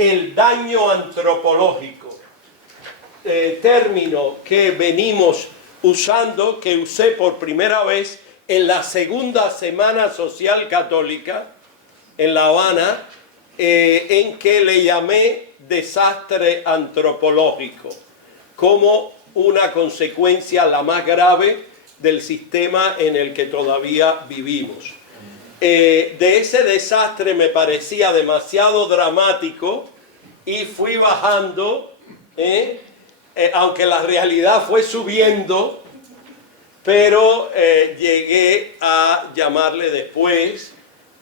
el daño antropológico, término que venimos usando, que usé por primera vez en la segunda Semana Social Católica en La Habana, en que le llamé desastre antropológico, como una consecuencia la más grave del sistema en el que todavía vivimos. De ese desastre me parecía demasiado dramático y fui bajando, aunque la realidad fue subiendo, pero llegué a llamarle después,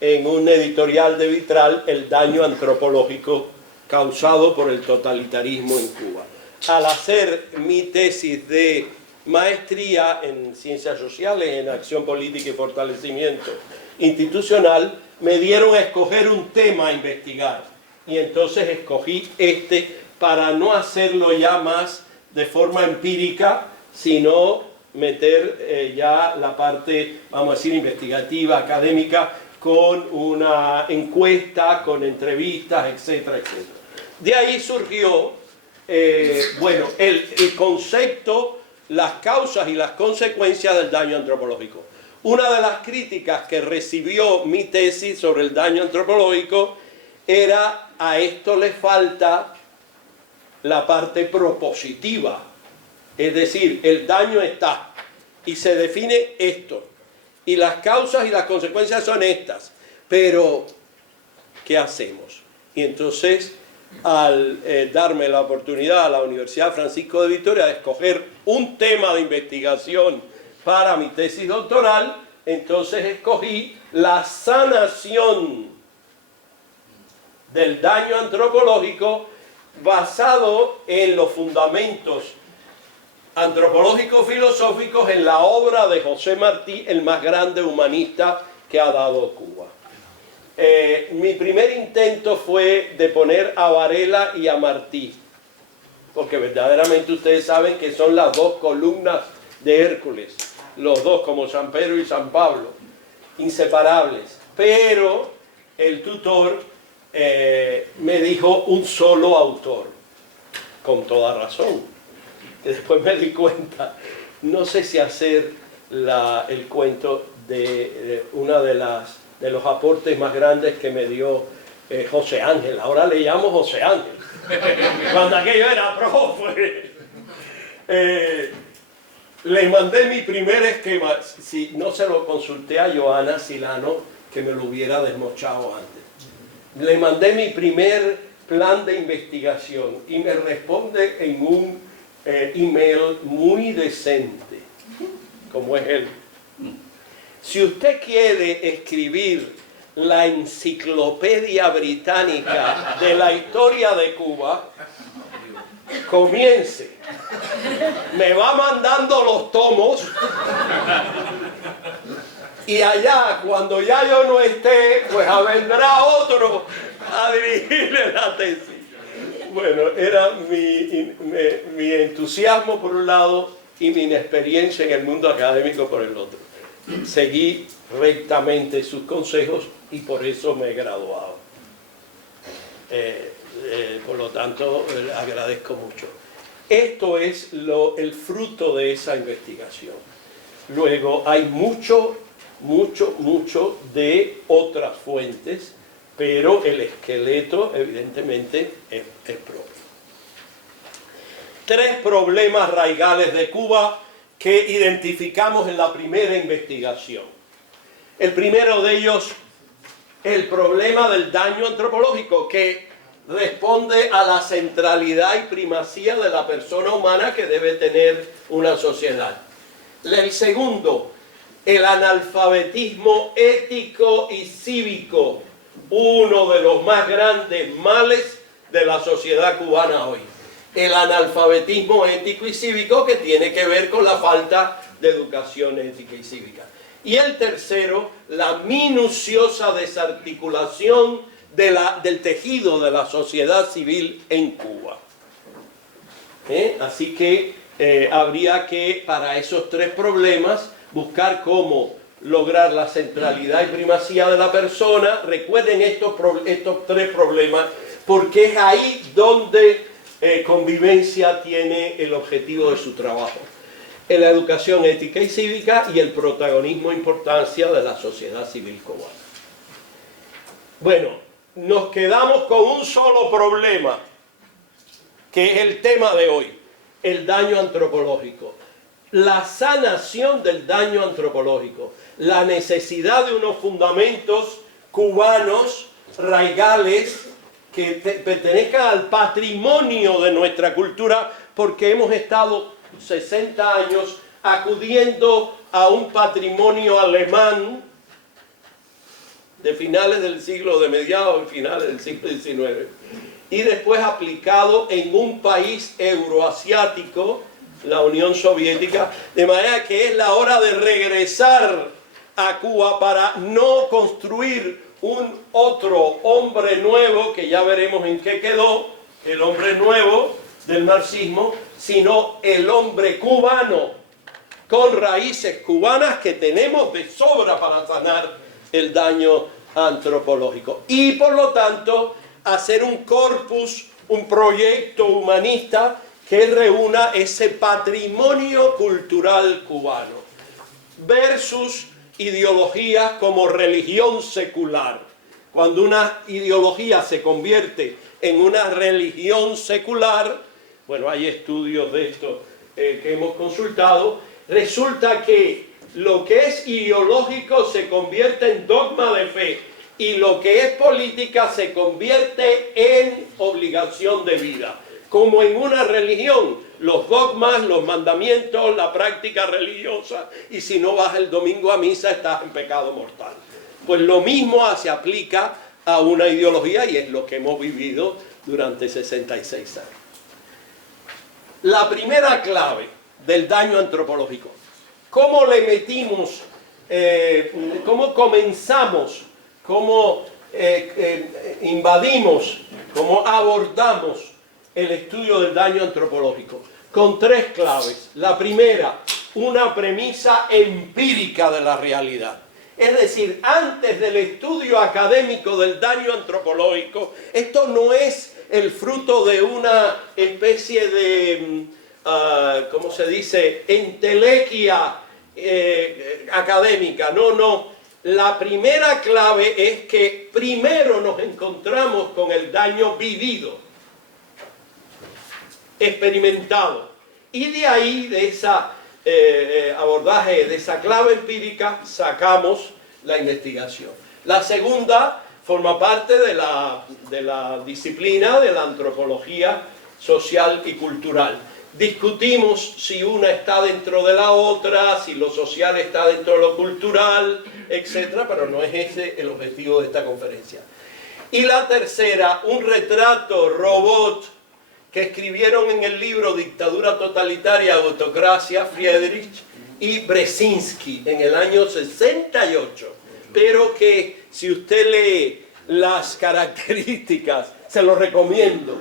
en un editorial de Vitral, el daño antropológico causado por el totalitarismo en Cuba. Al hacer mi tesis de maestría en Ciencias Sociales, en Acción Política y Fortalecimiento Institucional, me dieron a escoger un tema a investigar. Y entonces escogí este para no hacerlo ya más de forma empírica, sino meter ya la parte, vamos a decir, investigativa, académica, con una encuesta, con entrevistas, etcétera, etcétera. De ahí surgió, bueno, el concepto, las causas y las consecuencias del daño antropológico. Una de las críticas que recibió mi tesis sobre el daño antropológico era: a esto le falta la parte propositiva. Es decir, el daño está y se define esto. Y las causas y las consecuencias son estas. Pero, ¿qué hacemos? Y entonces, al darme la oportunidad a la Universidad Francisco de Vitoria de escoger un tema de investigación para mi tesis doctoral, entonces escogí la sanación del daño antropológico basado en los fundamentos antropológicos filosóficos en la obra de José Martí, el más grande humanista que ha dado Cuba. Mi primer intento fue de poner a Varela y a Martí, porque verdaderamente ustedes saben que son las dos columnas de Hércules, los dos como San Pedro y San Pablo, inseparables. Pero el tutor me dijo un solo autor, con toda razón. Que después me di cuenta, no sé si hacer el cuento de una de los aportes más grandes que me dio José Ángel. Ahora le llamo José Ángel, cuando aquello era profe. Le mandé mi primer esquema, si no se lo consulté a Joana Silano, que me lo hubiera desmochado antes. Le mandé mi primer plan de investigación y me responde en un email muy decente, como es él. Si usted quiere escribir la enciclopedia británica de la historia de Cuba, comience. Me va mandando los tomos y allá, cuando ya yo no esté, pues vendrá otro a dirigirle la tesis. Bueno, era mi entusiasmo por un lado y mi inexperiencia en el mundo académico por el otro. Seguí rectamente sus consejos y por eso me he graduado. Por lo tanto, agradezco mucho. Esto es el fruto de esa investigación. Luego hay mucho de otras fuentes, pero el esqueleto evidentemente es propio. 3 problemas raigales de Cuba que identificamos en la primera investigación. El primero de ellos, el problema del daño antropológico, que responde a la centralidad y primacía de la persona humana que debe tener una sociedad. El segundo, el analfabetismo ético y cívico, uno de los más grandes males de la sociedad cubana hoy. El analfabetismo ético y cívico, que tiene que ver con la falta de educación ética y cívica. Y el tercero, la minuciosa desarticulación del tejido de la sociedad civil en Cuba. Así que habría que, para esos 3 problemas, buscar cómo lograr la centralidad y primacía de la persona. Recuerden estos 3 problemas, porque es ahí donde convivencia tiene el objetivo de su trabajo. En la educación ética y cívica y el protagonismo e importancia de la sociedad civil cubana. Bueno, nos quedamos con un solo problema, que es el tema de hoy, el daño antropológico. La sanación del daño antropológico, la necesidad de unos fundamentos cubanos raigales que pertenezcan al patrimonio de nuestra cultura, porque hemos estado 60 años acudiendo a un patrimonio alemán de finales del siglo, de mediados y finales del siglo XIX, y después aplicado en un país euroasiático, la Unión Soviética, de manera que es la hora de regresar a Cuba para no construir un otro hombre nuevo, que ya veremos en qué quedó, el hombre nuevo del marxismo, sino el hombre cubano, con raíces cubanas que tenemos de sobra para sanar el daño antropológico. Y por lo tanto, hacer un corpus, un proyecto humanista que reúna ese patrimonio cultural cubano, versus ideologías como religión secular. Cuando una ideología se convierte en una religión secular, bueno, hay estudios de esto que hemos consultado, resulta que lo que es ideológico se convierte en dogma de fe y lo que es política se convierte en obligación de vida. Como en una religión, los dogmas, los mandamientos, la práctica religiosa, y si no vas el domingo a misa estás en pecado mortal. Pues lo mismo se aplica a una ideología y es lo que hemos vivido durante 66 años. La primera clave del daño antropológico, ¿cómo le metimos, cómo comenzamos, cómo invadimos, cómo abordamos el estudio del daño antropológico? Con tres claves. La primera, una premisa empírica de la realidad. Es decir, antes del estudio académico del daño antropológico, esto no es el fruto de una especie de, ¿cómo se dice?, entelequia académica. No, no. La primera clave es que primero nos encontramos con el daño vivido, experimentado, y de ahí, de esa abordaje, de esa clave empírica, sacamos la investigación. La segunda forma parte de la disciplina de la antropología social y cultural. Discutimos si una está dentro de la otra, si lo social está dentro de lo cultural, etc., pero no es ese el objetivo de esta conferencia. Y la tercera, un retrato robot que escribieron en el libro Dictadura Totalitaria, Autocracia, Friedrich y Brzezinski en el año 68, pero que si usted lee las características, se lo recomiendo,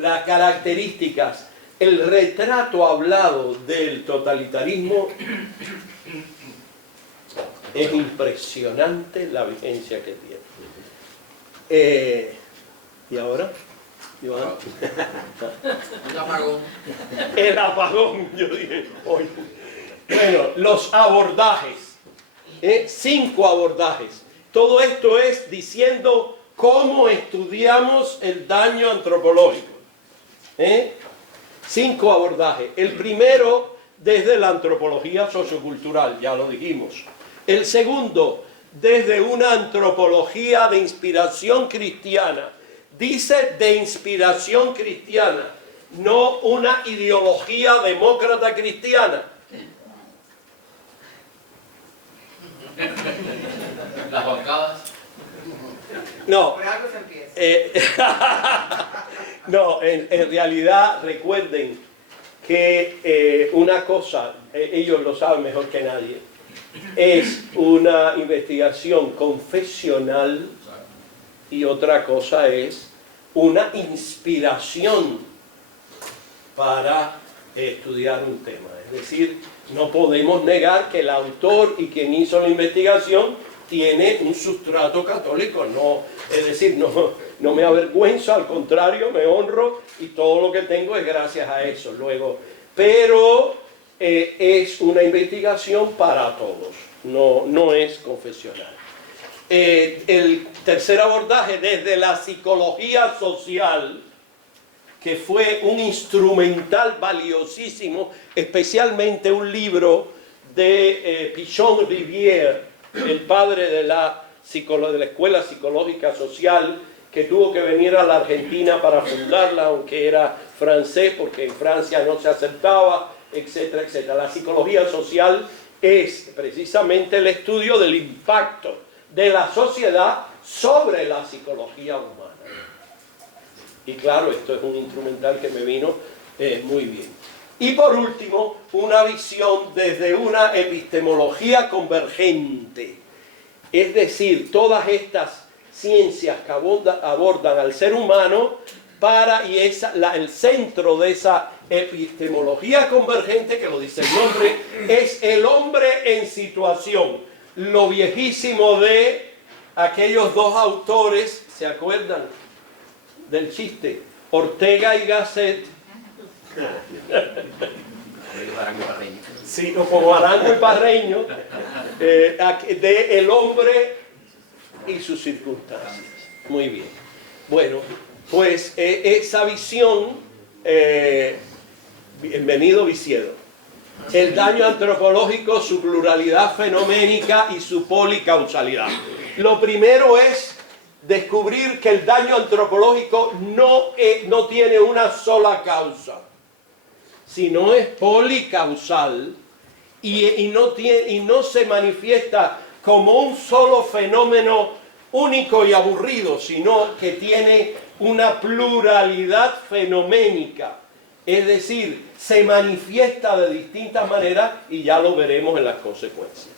las características, el retrato hablado del totalitarismo, es impresionante la vigencia que tiene. ¿Y ahora? Iván. El apagón. El apagón, yo dije hoy. Bueno, los abordajes. 5 abordajes. Todo esto es diciendo cómo estudiamos el daño antropológico. 5 abordajes. El primero, desde la antropología sociocultural, ya lo dijimos. El segundo, desde una antropología de inspiración cristiana. Dice de inspiración cristiana, no una ideología demócrata cristiana. Las bancadas. No. Por algo se empieza. No, en realidad recuerden que una cosa, ellos lo saben mejor que nadie, es una investigación confesional y otra cosa es una inspiración para estudiar un tema. Es decir, no podemos negar que el autor y quien hizo la investigación tiene un sustrato católico, no, es decir, no me avergüenzo, al contrario, me honro y todo lo que tengo es gracias a eso. Luego, pero es una investigación para todos, no es confesional. El tercer abordaje desde la psicología social, que fue un instrumental valiosísimo, especialmente un libro de Pichon Rivière, el padre de la Escuela Psicológica Social, que tuvo que venir a la Argentina para fundarla, aunque era francés, porque en Francia no se aceptaba, etcétera, etcétera. La psicología social es precisamente el estudio del impacto de la sociedad sobre la psicología humana. Y claro, esto es un instrumental que me vino muy bien. Y por último, una visión desde una epistemología convergente. Es decir, todas estas ciencias que abordan al ser humano y el centro de esa epistemología convergente, que lo dice el nombre, es el hombre en situación. Lo viejísimo de aquellos dos autores, ¿se acuerdan del chiste? Ortega y Gasset. Sí, o como Arango y Parreño, de el hombre y sus circunstancias. Muy bien. Bueno, pues esa visión, bienvenido Visiedo, el daño antropológico, su pluralidad fenoménica y su policausalidad. Lo primero es descubrir que el daño antropológico no tiene una sola causa, sino es policausal y no se manifiesta como un solo fenómeno único y aburrido, sino que tiene una pluralidad fenoménica. Es decir, se manifiesta de distintas maneras y ya lo veremos en las consecuencias.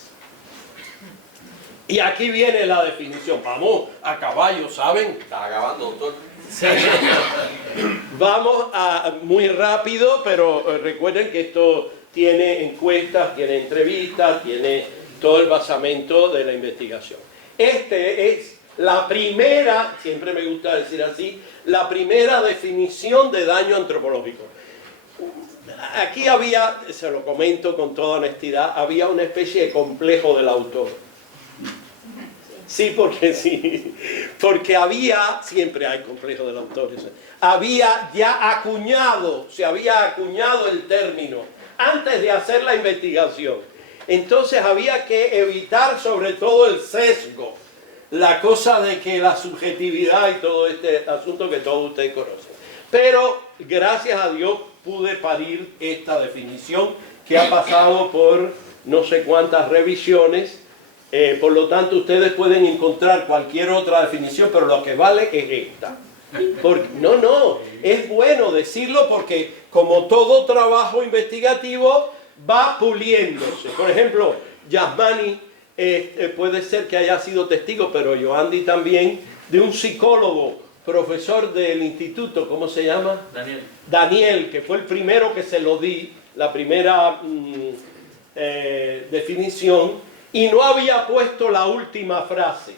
Y aquí viene la definición. Vamos a caballo, ¿saben? Está acabando, doctor. Sí. Vamos muy rápido, pero recuerden que esto tiene encuestas, tiene entrevistas, tiene todo el basamento de la investigación. Este es la primera, siempre me gusta decir así, la primera definición de daño antropológico. Aquí había, se lo comento con toda honestidad, había una especie de complejo del autor. Sí, porque siempre hay complejo del autor, había ya se había acuñado el término antes de hacer la investigación. Entonces había que evitar sobre todo el sesgo, la cosa de que la subjetividad y todo este asunto que todos ustedes conocen. Pero gracias a Dios pude parir esta definición que ha pasado por no sé cuántas revisiones. Por lo tanto, ustedes pueden encontrar cualquier otra definición, pero lo que vale es esta. Es bueno decirlo porque como todo trabajo investigativo va puliéndose. Por ejemplo, Yasmani puede ser que haya sido testigo, pero Yoandi también, de un psicólogo, profesor del instituto, ¿cómo se llama? Daniel, que fue el primero que se lo di, la primera definición, y no había puesto la última frase.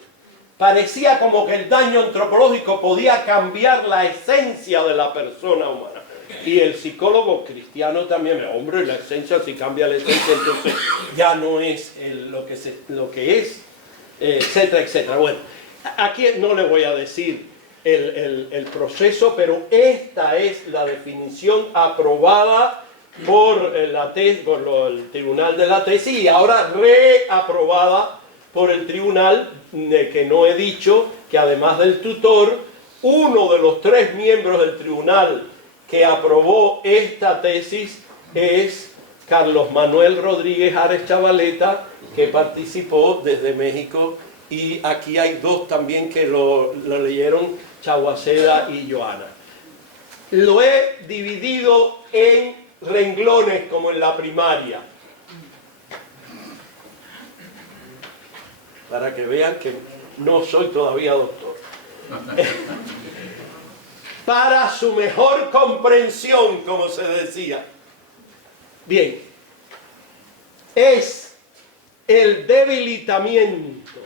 Parecía como que el daño antropológico podía cambiar la esencia de la persona humana. Y el psicólogo cristiano también, hombre, la esencia, si cambia la esencia, entonces ya no es lo que es, etcétera, etcétera. Bueno, aquí no le voy a decir el proceso, pero esta es la definición aprobada por el Tribunal de la Tesis y ahora reaprobada por el Tribunal, que no he dicho que además del tutor, uno de los 3 miembros del Tribunal que aprobó esta tesis es Carlos Manuel Rodríguez Ares Chavaleta, que participó desde México, y aquí hay 2 también que lo leyeron, Chaguaceda y Joana. Lo he dividido en renglones como en la primaria, para que vean que no soy todavía doctor. Para su mejor comprensión, como se decía. Bien, es el debilitamiento,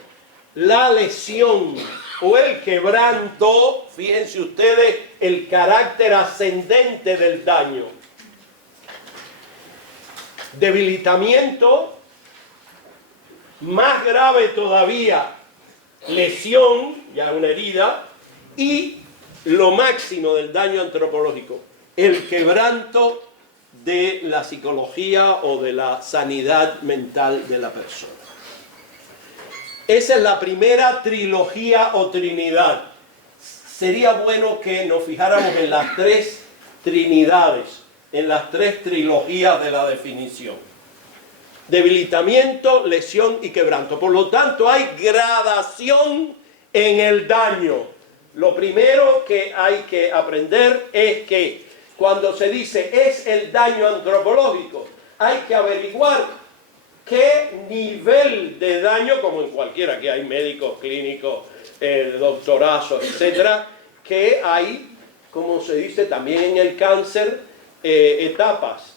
la lesión o el quebranto, fíjense ustedes el carácter ascendente del daño. Debilitamiento, más grave todavía, lesión, ya una herida, y lo máximo del daño antropológico, el quebranto de la psicología o de la sanidad mental de la persona. Esa es la primera trilogía o trinidad. Sería bueno que nos fijáramos en las tres trinidades, en las tres trilogías de la definición. Debilitamiento, lesión y quebranto. Por lo tanto, hay gradación en el daño. Lo primero que hay que aprender es que cuando se dice es el daño antropológico, hay que averiguar qué nivel de daño, como en cualquiera, que hay médicos, clínicos, doctorazos, etcétera, que hay, como se dice también en el cáncer, etapas.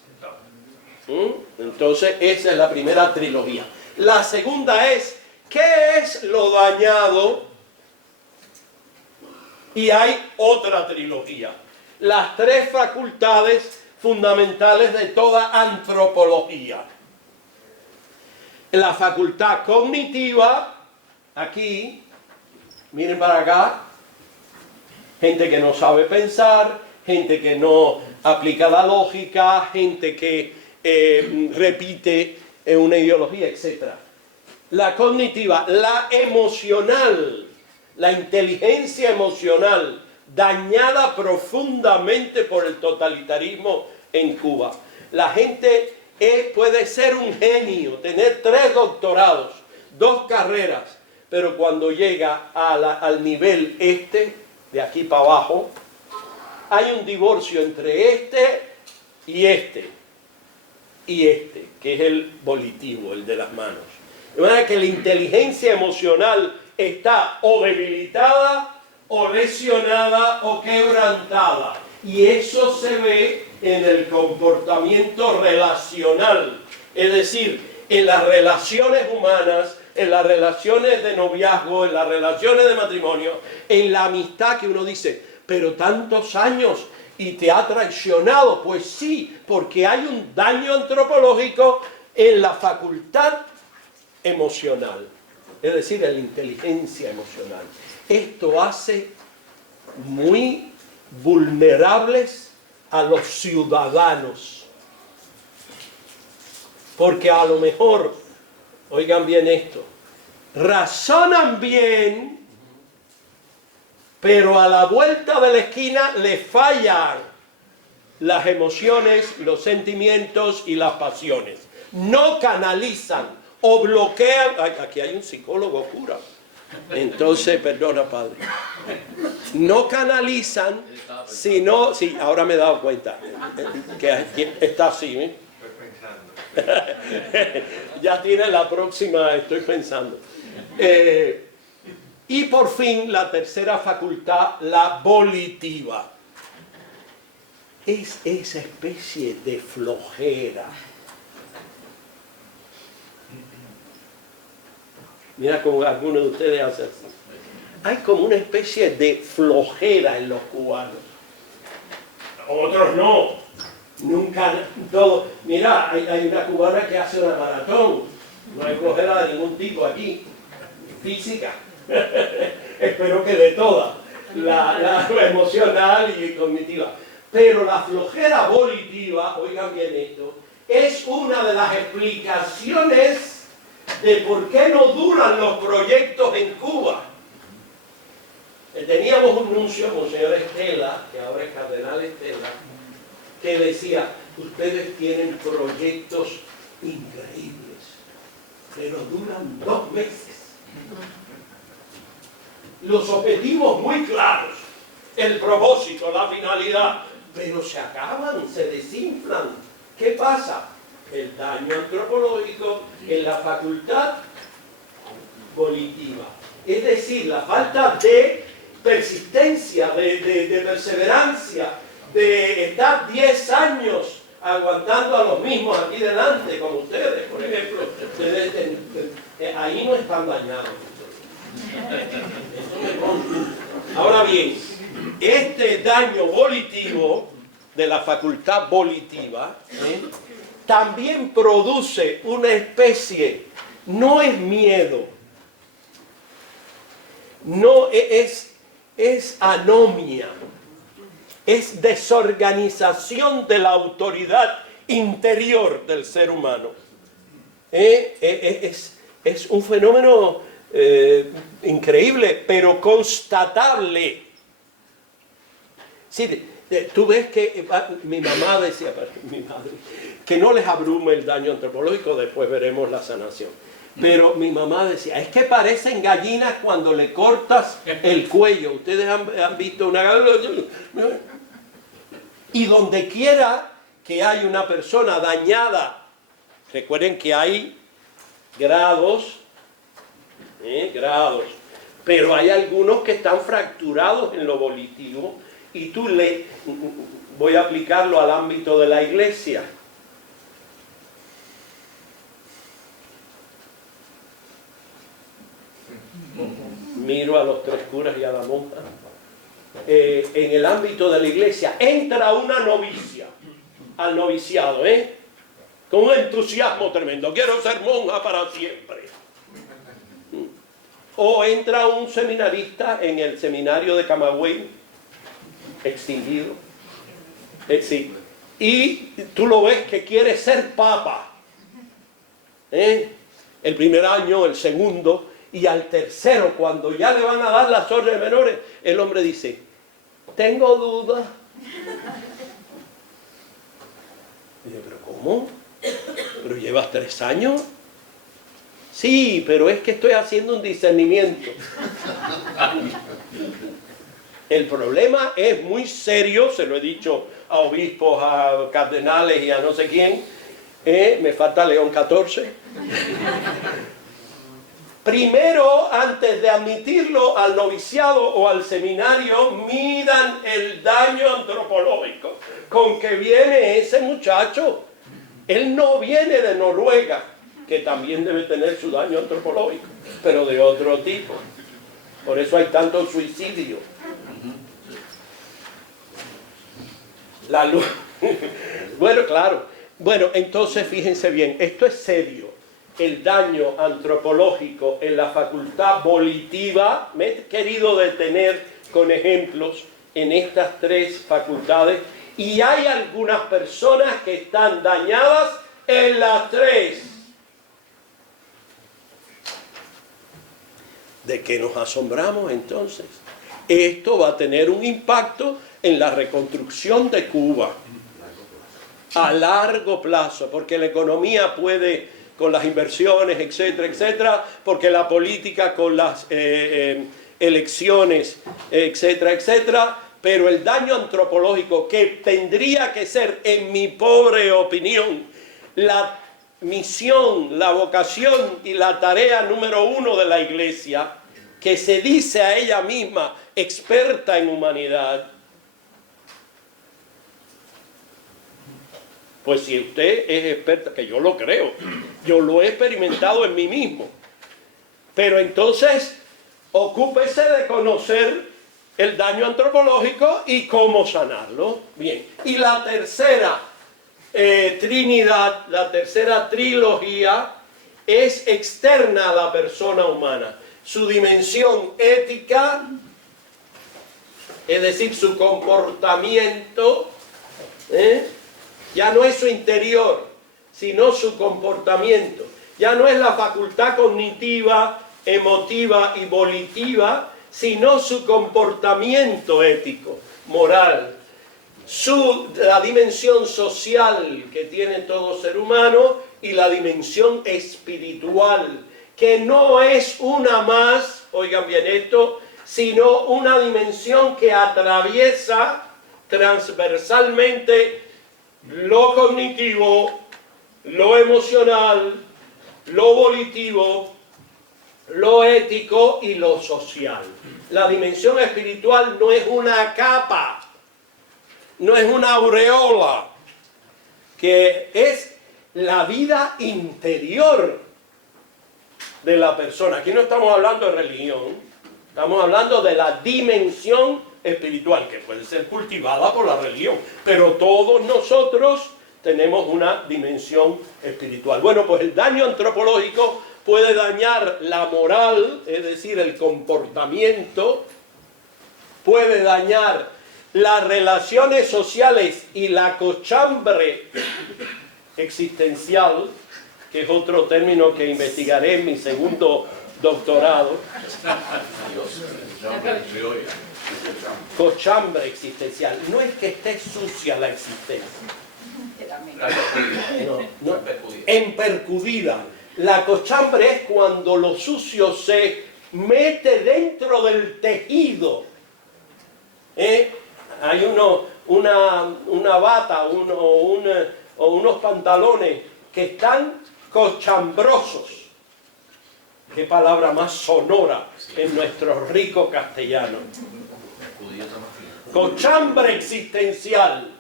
Entonces, esa es la primera trilogía. La segunda es, ¿qué es lo dañado? Y hay otra trilogía. Las tres facultades fundamentales de toda antropología. La facultad cognitiva, aquí, miren para acá, gente que no sabe pensar, gente que no aplica la lógica, gente que repite una ideología, etc. La cognitiva, la emocional, la inteligencia emocional, dañada profundamente por el totalitarismo en Cuba. La gente puede ser un genio, tener 3 doctorados, 2 carreras, pero cuando llega al nivel de aquí para abajo, hay un divorcio entre y que es el volitivo, el de las manos. De manera que la inteligencia emocional está o debilitada, o lesionada, o quebrantada. Y eso se ve en el comportamiento relacional. Es decir, en las relaciones humanas, en las relaciones de noviazgo, en las relaciones de matrimonio, en la amistad que uno dice, pero tantos años y te ha traicionado. Pues sí, porque hay un daño antropológico en la facultad emocional, es decir, en la inteligencia emocional. Esto hace muy vulnerables a los ciudadanos, porque a lo mejor, oigan bien esto, razonan bien, pero a la vuelta de la esquina le fallan las emociones, los sentimientos y las pasiones. No canalizan o bloquean. Aquí hay un psicólogo cura. Entonces, perdona, padre. No canalizan, sino... Sí, ahora me he dado cuenta que está así, ¿eh? Estoy pensando. Ya tiene la próxima, estoy pensando. Y por fin, la tercera facultad, la volitiva. Es esa especie de flojera. Mira como algunos de ustedes hacen así. Hay como una especie de flojera en los cubanos. Otros no. Nunca, todo. Mira, hay una cubana que hace una maratón. No hay flojera de ningún tipo aquí. Física. Espero que de todas. La emocional y cognitiva. Pero la flojera volitiva, oigan bien esto, es una de las explicaciones de por qué no duran los proyectos en Cuba. Teníamos un nuncio con el señor Estela, que ahora es cardenal Estela, que decía, ustedes tienen proyectos increíbles, pero duran 2 meses. Los objetivos muy claros, el propósito, la finalidad, pero se acaban, se desinflan. ¿Qué pasa? El daño antropológico en la facultad volitiva. Es decir, la falta de persistencia, de perseverancia, de estar 10 años aguantando a los mismos aquí delante, como ustedes, por ejemplo. Ahí no están dañados. Ahora bien, este daño volitivo de la facultad volitiva también produce una especie, no es miedo, no es anomia, es desorganización de la autoridad interior del ser humano. Es un fenómeno increíble, pero constatable. Sí, tú ves que mi mamá decía, mi madre, que no les abrume el daño antropológico, después veremos la sanación. Pero mi mamá decía, es que parecen gallinas cuando le cortas el cuello. Ustedes han visto una gallina. Y donde quiera que hay una persona dañada, recuerden que hay grados, pero hay algunos que están fracturados en lo volitivo, y voy a aplicarlo al ámbito de la iglesia. Miro a los tres curas y a la monja. En el ámbito de la iglesia entra una novicia al noviciado, con un entusiasmo tremendo, quiero ser monja para siempre. O entra un seminarista en el seminario de Camagüey, extinguido, sí, y tú lo ves que quiere ser papa, el primer año, el segundo, y al tercero, cuando ya le van a dar las órdenes menores, el hombre dice, tengo dudas. Y yo, ¿pero cómo? ¿Pero llevas 3 años? Sí, pero es que estoy haciendo un discernimiento. El problema es muy serio, se lo he dicho a obispos, a cardenales y a no sé quién. Me falta León XIV. Primero, antes de admitirlo al noviciado o al seminario, midan el daño antropológico con que viene ese muchacho. Él no viene de Noruega, que también debe tener su daño antropológico, pero de otro tipo. Por eso hay tanto suicidio. La luz. Bueno, claro. Bueno, entonces fíjense bien, esto es serio. El daño antropológico en la facultad volitiva, me he querido detener con ejemplos en estas 3 facultades, y hay algunas personas que están dañadas en las 3. ¿De qué nos asombramos entonces? Esto va a tener un impacto en la reconstrucción de Cuba a largo plazo, porque la economía puede con las inversiones, etcétera, etcétera, porque la política con las elecciones, etcétera, etcétera, pero el daño antropológico que tendría que ser, en mi pobre opinión, la misión, la vocación y la tarea número 1 de la Iglesia, que se dice a ella misma experta en humanidad. Pues si usted es experta, que yo lo creo, yo lo he experimentado en mí mismo, pero entonces ocúpese de conocer el daño antropológico y cómo sanarlo. Bien, y la tercera trinidad, la tercera trilogía es externa a la persona humana. Su dimensión ética, es decir, su comportamiento, ya no es su interior, sino su comportamiento. Ya no es la facultad cognitiva, emotiva y volitiva, sino su comportamiento ético, moral. La dimensión social que tiene todo ser humano y la dimensión espiritual, que no es una más, oigan bien esto, sino una dimensión que atraviesa transversalmente lo cognitivo, lo emocional, lo volitivo, lo ético y lo social. La dimensión espiritual no es una capa, no es una aureola, que es la vida interior de la persona. Aquí no estamos hablando de religión, estamos hablando de la dimensión espiritual, que puede ser cultivada por la religión, pero todos nosotros tenemos una dimensión espiritual. Bueno, pues el daño antropológico puede dañar la moral, es decir, el comportamiento, puede dañar las relaciones sociales y la cochambre existencial, que es otro término que investigaré en mi segundo doctorado. Cochambre existencial. No es que esté sucia la existencia. No, empercudida. La cochambre es cuando lo sucio se mete dentro del tejido. Hay una bata o unos pantalones que están cochambrosos. Qué palabra más sonora en nuestro rico castellano. Cochambre existencial.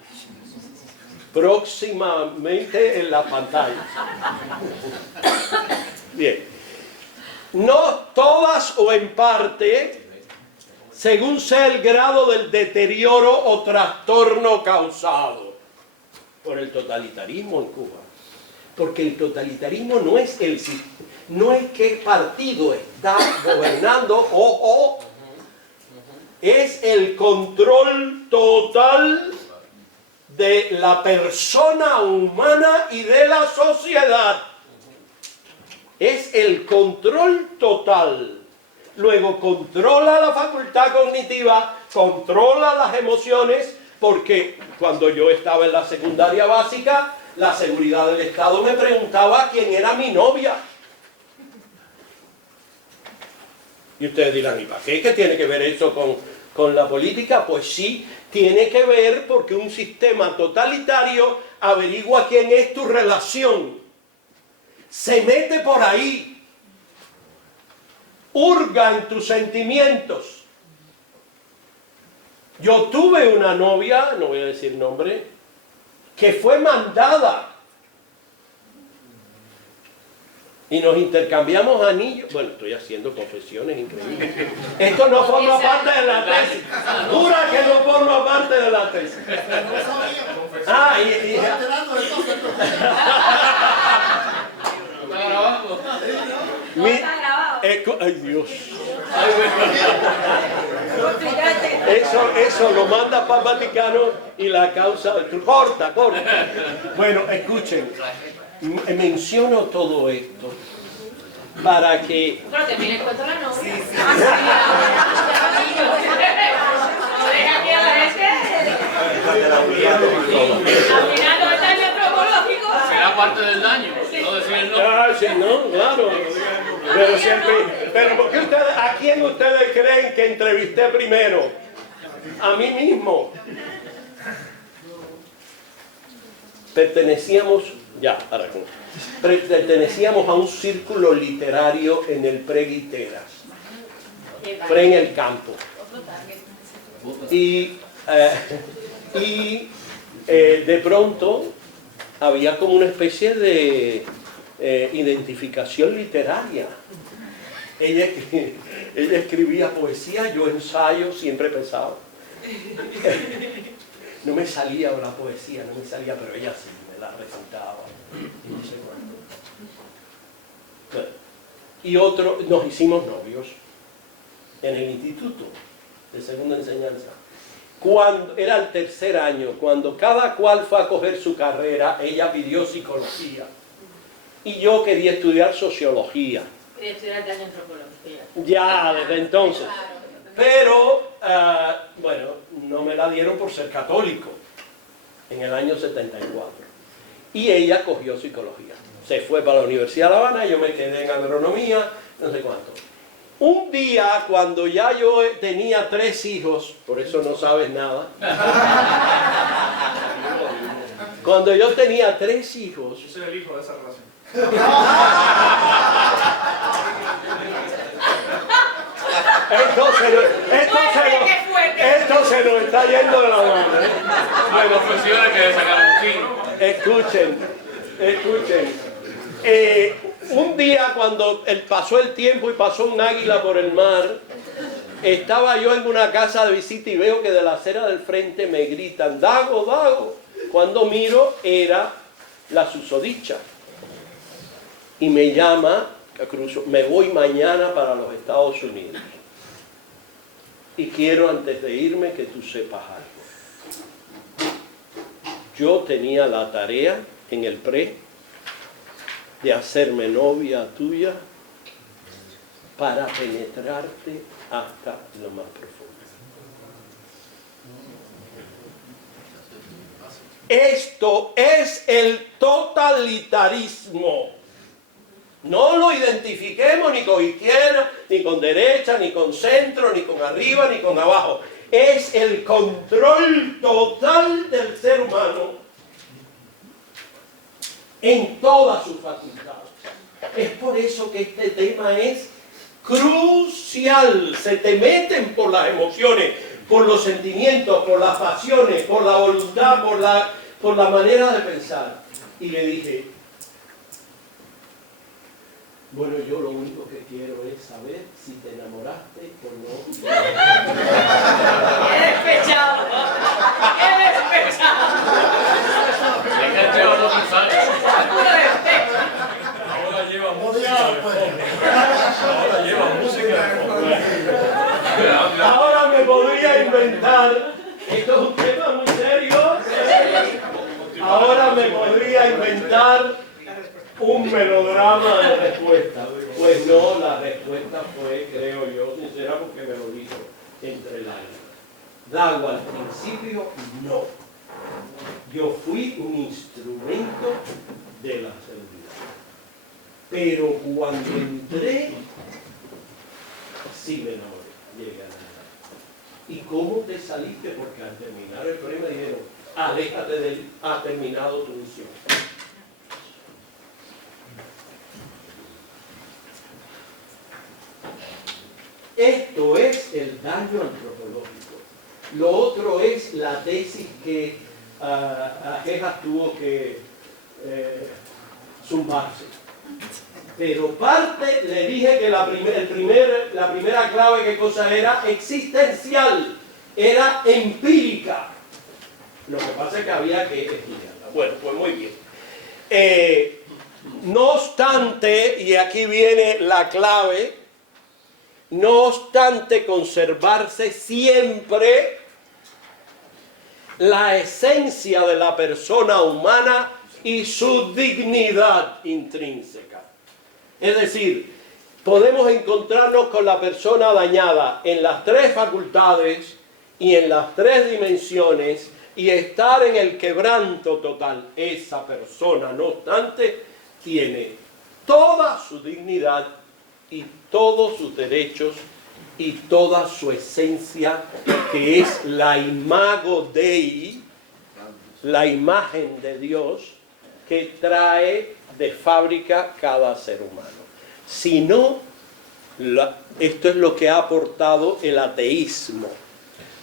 Próximamente en la pantalla. Bien. No todas o en parte, según sea el grado del deterioro o trastorno causado por el totalitarismo en Cuba. Porque el totalitarismo no es qué partido está gobernando, es el control total de la persona humana y de la sociedad. Es el control total. Luego controla la facultad cognitiva, controla las emociones, porque cuando yo estaba en la secundaria básica, la seguridad del Estado me preguntaba quién era mi novia. Y ustedes dirán, ¿y para qué? ¿Qué tiene que ver eso con la política? Pues sí, tiene que ver porque un sistema totalitario averigua quién es tu relación. Se mete por ahí. Hurga en tus sentimientos. Yo tuve una novia, no voy a decir nombre, que fue mandada. Y nos intercambiamos anillos. Bueno, estoy haciendo confesiones increíbles. Esto no forma parte de la tesis. Jura que no forma parte de la tesis. Ah, ay, Dios. Eso lo manda para el Vaticano y la causa... Corta. Bueno, escuchen. Menciono todo esto para que... Pero también le cuento la novia. Sí. Al final no es daño antropológico. Será parte del daño, no decir el nombre. Ah, sí, no, claro. Pero siempre... Pero ¿por qué ¿a quién ustedes creen que entrevisté primero? A mí mismo. Pertenecíamos a un círculo literario en el Preguiteras, en el campo. Y de pronto había como una especie de identificación literaria. Ella escribía poesía, yo ensayo, siempre pesado. No me salía la poesía, pero ella sí me la recitaba. Y no sé cuánto. Bueno, y nos hicimos novios en el instituto de segunda enseñanza. Cuando era el tercer año, cuando cada cual fue a coger su carrera, ella pidió psicología. Y yo quería estudiar sociología. Quería estudiar daño antropología. Ya, desde entonces. Pero, bueno, no me la dieron por ser católico en el año 74. Y ella cogió psicología. Se fue para la Universidad de La Habana, yo me quedé en agronomía, no sé cuánto. Un día, cuando ya yo tenía 3 hijos, por eso no sabes nada. Cuando yo tenía 3 hijos... Yo soy el hijo de esa relación. Esto se nos está yendo de la mano. Hay confesiones que sacaron un chino. Escuchen. un día cuando pasó el tiempo y pasó un águila por el mar, estaba yo en una casa de visita y veo que de la acera del frente me gritan, Dago, Dago. Cuando miro era la susodicha. Y me llama, me voy mañana para los Estados Unidos. Y quiero antes de irme que tú sepas algo. Yo tenía la tarea en el de hacerme novia tuya para penetrarte hasta lo más profundo. Esto es el totalitarismo. No lo identifiquemos ni con izquierda, ni con derecha, ni con centro, ni con arriba, ni con abajo. Es el control total del ser humano en todas sus facultades. Es por eso que este tema es crucial. Se te meten por las emociones, por los sentimientos, por las pasiones, por la voluntad, por la manera de pensar. Y le dije, bueno, yo lo único que quiero es saber si te enamoraste o no. ¡Qué despechado! ¡Qué despechado! ¡Puro despecho! Ahora lleva música de fondo. Ahora lleva música de fondo. Ahora me podría inventar, esto es un tema muy serio, ahora me podría inventar un melodrama de respuesta. Pues no, la respuesta fue, creo yo, sincera, porque me lo dijo entre lágrimas. Dago, al principio, no. Yo fui un instrumento de la seguridad. Pero cuando entré, sí me enamoré, llegué a enamorar. ¿Y cómo te saliste? Porque al terminar el premio me dijeron, aléjate de él, ha terminado tu misión. Esto es el daño antropológico. Lo otro es la tesis que Ajejas tuvo que zumbarse. Pero parte, le dije que la primera clave, ¿qué cosa era? Existencial, era empírica. Lo que pasa es que había que estudiarla. Bueno, pues muy bien. No obstante, y aquí viene la clave, no obstante conservarse siempre la esencia de la persona humana y su dignidad intrínseca. Es decir, podemos encontrarnos con la persona dañada en las tres facultades y en las tres dimensiones y estar en el quebranto total. Esa persona, no obstante, tiene toda su dignidad y todos sus derechos y toda su esencia, que es la imago Dei, la imagen de Dios que trae de fábrica cada ser humano. Si no, esto es lo que ha aportado el ateísmo.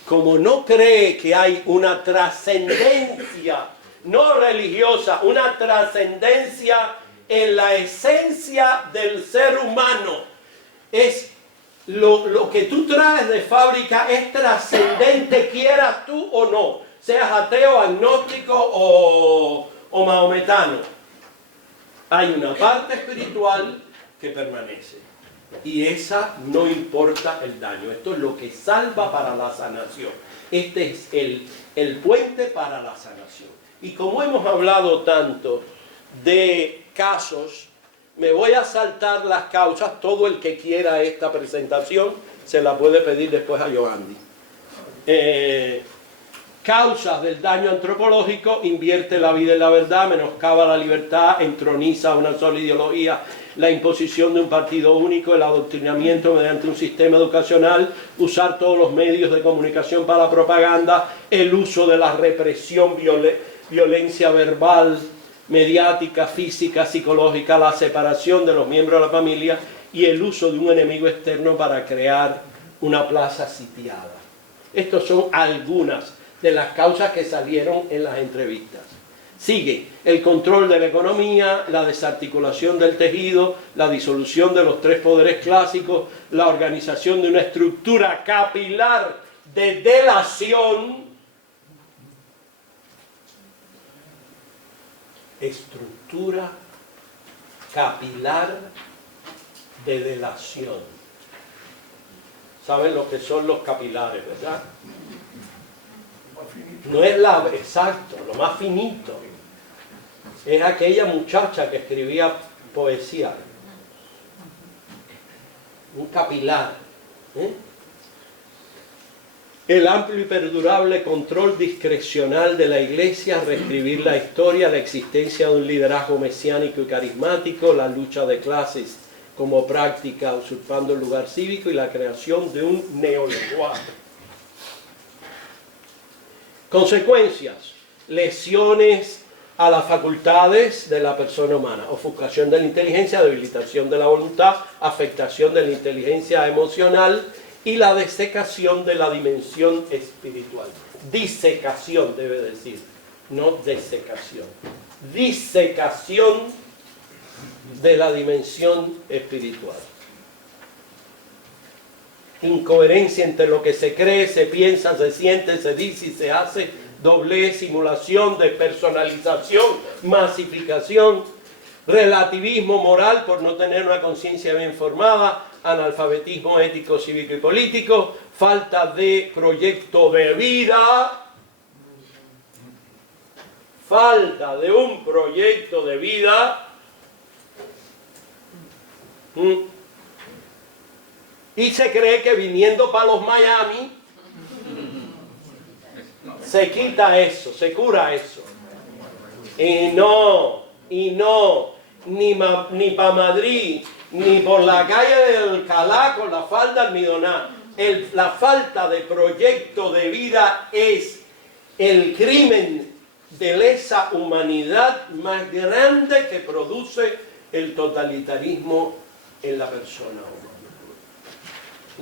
Como no cree que hay una trascendencia no religiosa, una trascendencia en la esencia del ser humano, es lo que tú traes de fábrica es trascendente, quieras tú o no, seas ateo, agnóstico o mahometano. Hay una parte espiritual que permanece y esa no importa el daño. Esto es lo que salva para la sanación. Este es el puente para la sanación. Y como hemos hablado tanto de casos, me voy a saltar las causas. Todo el que quiera esta presentación se la puede pedir después a Yoandi. Causas del daño antropológico: invierte la vida en la verdad, menoscaba la libertad, entroniza una sola ideología, la imposición de un partido único, el adoctrinamiento mediante un sistema educacional, usar todos los medios de comunicación para la propaganda, el uso de la represión, violencia verbal, mediática, física, psicológica, la separación de los miembros de la familia y el uso de un enemigo externo para crear una plaza sitiada. Estas son algunas de las causas que salieron en las entrevistas. Sigue el control de la economía, la desarticulación del tejido, la disolución de los tres poderes clásicos, la organización de una estructura capilar de delación, estructura capilar de delación. ¿Saben lo que son los capilares, verdad? No es exacto, lo más finito. Es aquella muchacha que escribía poesía. Un capilar. El amplio y perdurable control discrecional de la Iglesia, reescribir la historia, la existencia de un liderazgo mesiánico y carismático, la lucha de clases como práctica usurpando el lugar cívico y la creación de un neolenguaje. Consecuencias: lesiones a las facultades de la persona humana, ofuscación de la inteligencia, debilitación de la voluntad, afectación de la inteligencia emocional y la desecación de la dimensión espiritual. Disecación debe decir, no desecación. Disecación de la dimensión espiritual. Incoherencia entre lo que se cree, se piensa, se siente, se dice y se hace, doblez, simulación, despersonalización, masificación, relativismo moral por no tener una conciencia bien formada, analfabetismo ético, cívico y político, falta de proyecto de vida, falta de un proyecto de vida, y se cree que viniendo para los Miami se quita eso, se cura eso. Y no, ni para Madrid, ni por la calle del Alcalá con la falda almidonada. La falta de proyecto de vida es el crimen de lesa humanidad más grande que produce el totalitarismo en la persona humana.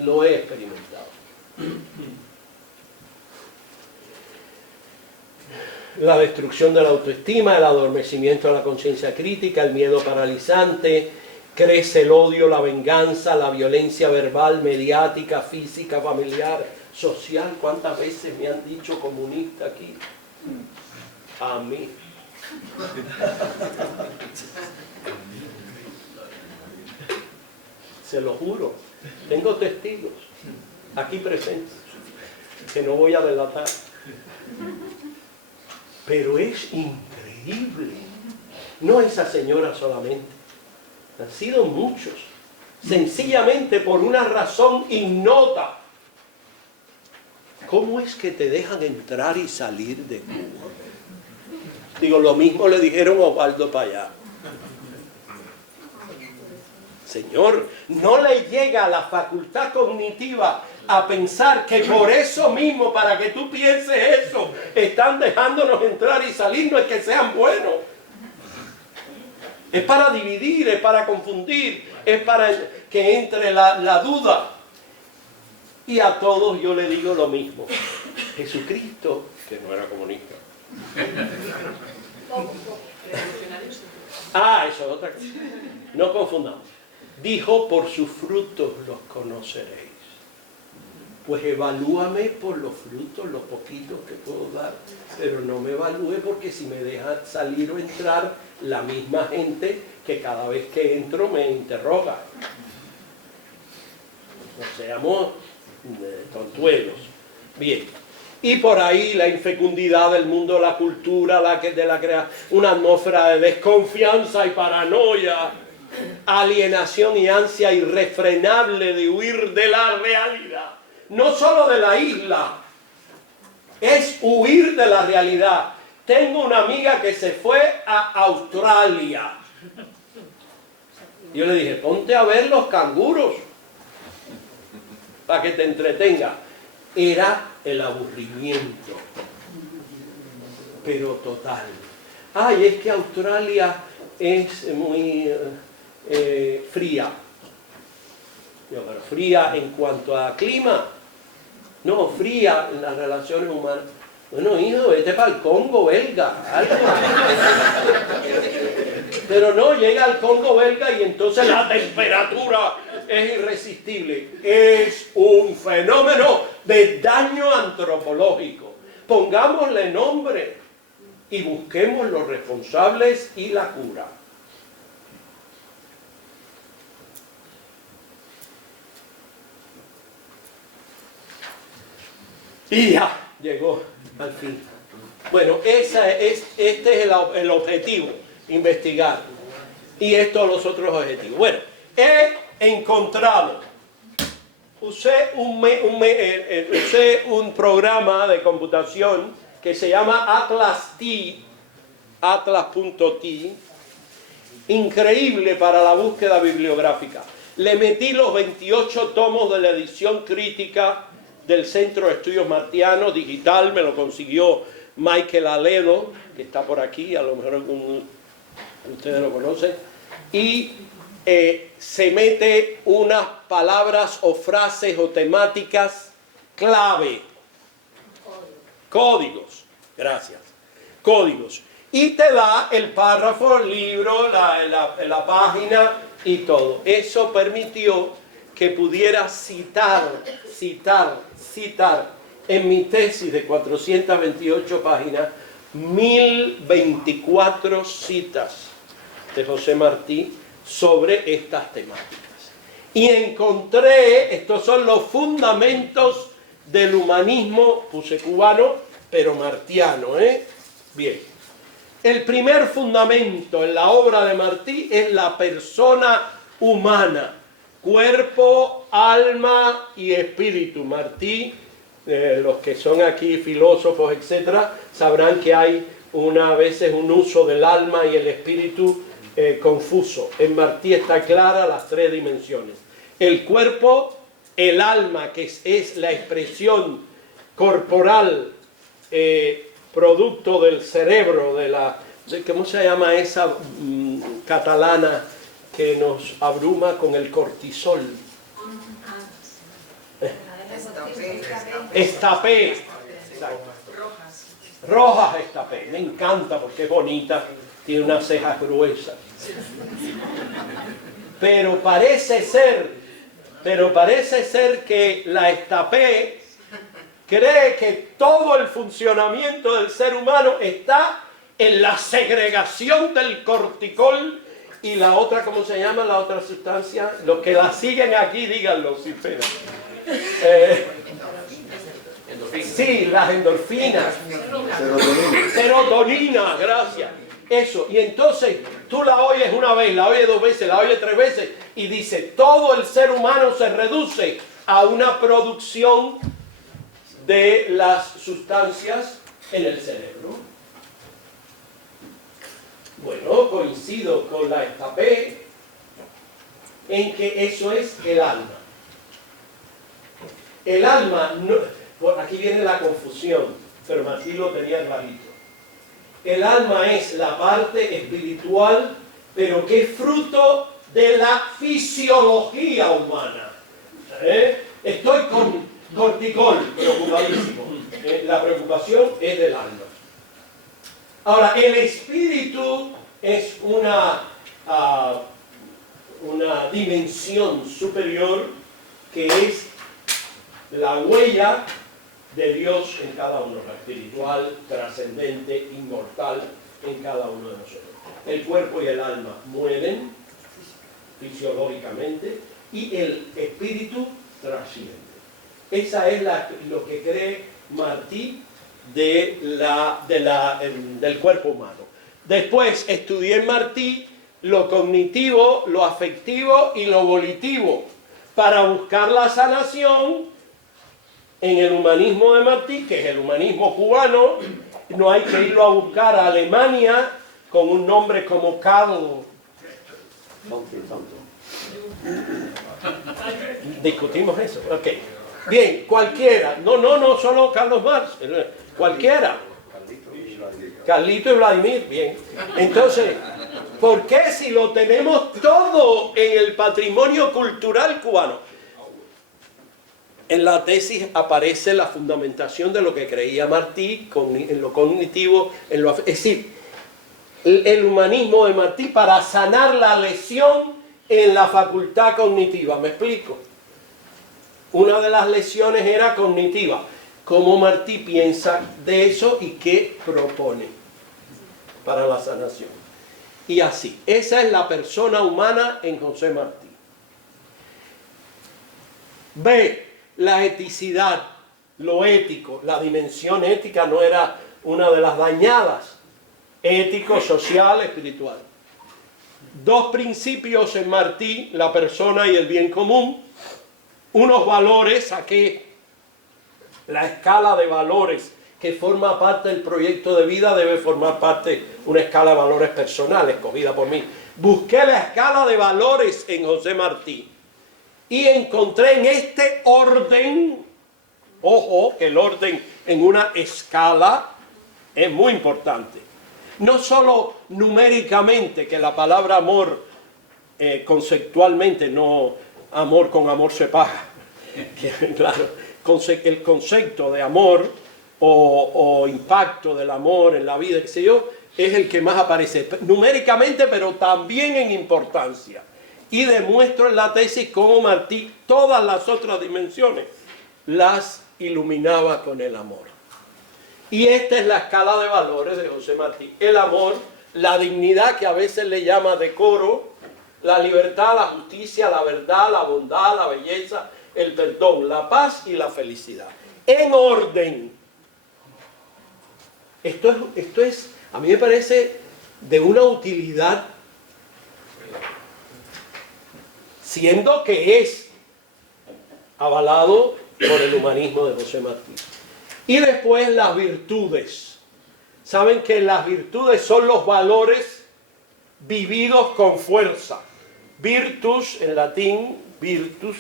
Lo he experimentado. La destrucción de la autoestima, el adormecimiento de la conciencia crítica, el miedo paralizante, crece el odio, la venganza, la violencia verbal, mediática, física, familiar, social. ¿Cuántas veces me han dicho comunista aquí? A mí. Se lo juro. Tengo testigos aquí presentes que no voy a delatar. Pero es increíble. No esa señora solamente. Han sido muchos. Sencillamente por una razón ignota. ¿Cómo es que te dejan entrar y salir de Cuba? Digo, lo mismo le dijeron a Osvaldo Payá. Señor, no le llega a la facultad cognitiva a pensar que por eso mismo, para que tú pienses eso, están dejándonos entrar y salir. No es que sean buenos. Es para dividir, es para confundir, es para que entre la duda. Y a todos yo le digo lo mismo. Jesucristo, que no era comunista. Eso es otra cosa. No confundamos. Dijo, por sus frutos los conoceréis. Pues evalúame por los frutos, los poquitos que puedo dar. Pero no me evalúe, porque si me deja salir o entrar la misma gente que cada vez que entro me interroga. No seamos tontuelos. Bien. Y por ahí la infecundidad del mundo de la cultura, una atmósfera de desconfianza y paranoia, alienación y ansia irrefrenable de huir de la realidad. No solo de la isla, es huir de la realidad. Tengo una amiga que se fue a Australia. Yo le dije, ponte a ver los canguros para que te entretenga. Era el aburrimiento, pero total. Ay, es que Australia es muy fría. Yo, pero fría en cuanto a clima. No, fría en las relaciones humanas. Bueno, hijo, vete para el Congo belga, algo. Pero no, llega al Congo belga y entonces la temperatura es irresistible. Es un fenómeno de daño antropológico. Pongámosle nombre y busquemos los responsables y la cura. Y ya, llegó al fin. Bueno, este es el objetivo, investigar. Y estos los otros objetivos. Bueno, he encontrado, usé un programa de computación que se llama Atlas.t, Atlas.t, increíble para la búsqueda bibliográfica. Le metí los 28 tomos de la edición crítica del Centro de Estudios Martianos digital, me lo consiguió Michael Aledo, que está por aquí, a lo mejor ustedes lo conocen, y se mete unas palabras o frases o temáticas clave. Códigos, gracias. Códigos. Y te da el párrafo, el libro, la página y todo. Eso permitió que pudiera citar en mi tesis de 428 páginas 1024 citas de José Martí sobre estas temáticas. Y encontré, estos son los fundamentos del humanismo, puse cubano, pero martiano, Bien. El primer fundamento en la obra de Martí es la persona humana, cuerpo, alma y espíritu. Martí, los que son aquí filósofos, etcétera, sabrán que hay a veces un uso del alma y el espíritu confuso. En Martí está clara las tres dimensiones. El cuerpo, el alma, que es la expresión corporal, producto del cerebro, ¿cómo se llama esa catalana que nos abruma con el cortisol? Estapé. Rojas Estapé. Me encanta porque es bonita, tiene unas cejas gruesas. Pero parece ser que la Estapé cree que todo el funcionamiento del ser humano está en la segregación del corticol y la otra, ¿cómo se llama la otra sustancia? Los que la siguen aquí, díganlo, sin pena. Sí, las endorfinas. Serotonina, gracias. Eso, y entonces tú la oyes una vez, la oyes 2 veces, la oyes 3 veces y dice, todo el ser humano se reduce a una producción de las sustancias en el cerebro. Bueno, coincido con la Estapé en que eso es el alma. El alma, aquí viene la confusión, pero Martí lo tenía clarito. El alma es la parte espiritual, pero que es fruto de la fisiología humana. Estoy con corticol, preocupadísimo. La preocupación es del alma. Ahora, el espíritu es una dimensión superior que es la huella de Dios en cada uno, la espiritual, trascendente, inmortal en cada uno de nosotros. El cuerpo y el alma mueren fisiológicamente y el espíritu trasciende. Esa es lo que cree Martí del cuerpo humano. Después estudié en Martí lo cognitivo, lo afectivo y lo volitivo para buscar la sanación en el humanismo de Martí, que es el humanismo cubano. No hay que irlo a buscar a Alemania con un nombre como Karl. Discutimos eso, ok. Bien, cualquiera, no solo Carlos Marx, cualquiera. Carlito y Vladimir, bien. Entonces, ¿por qué si lo tenemos todo en el patrimonio cultural cubano? en la tesis aparece la fundamentación de lo que creía Martí en lo cognitivo, es decir, el humanismo de Martí para sanar la lesión en la facultad cognitiva. ¿Me explico? Una de las lesiones era cognitiva. ¿Cómo Martí piensa de eso y qué propone para la sanación? Y así, esa es la persona humana en José Martí. B, la eticidad, lo ético. La dimensión ética no era una de las dañadas. Ético, social, espiritual. Dos principios en Martí, la persona y el bien común. Unos valores, aquí la escala de valores que forma parte del proyecto de vida debe formar parte una escala de valores personales escogida por mí. Busqué la escala de valores en José Martí y encontré en este orden, ojo, que el orden en una escala es muy importante. No solo numéricamente, que la palabra amor conceptualmente, no amor con amor se paga. Claro, el concepto de amor o impacto del amor en la vida, qué sé yo, es el que más aparece numéricamente, pero también en importancia. Y demuestro en la tesis cómo Martí todas las otras dimensiones las iluminaba con el amor. Y esta es la escala de valores de José Martí. El amor, la dignidad que a veces le llama decoro, la libertad, la justicia, la verdad, la bondad, la belleza, el perdón, la paz y la felicidad. En orden. Esto es, a mí me parece de una utilidad, siendo que es avalado por el humanismo de José Martí. Y después las virtudes. Saben que las virtudes son los valores vividos con fuerza. Virtus, en latín, virtus,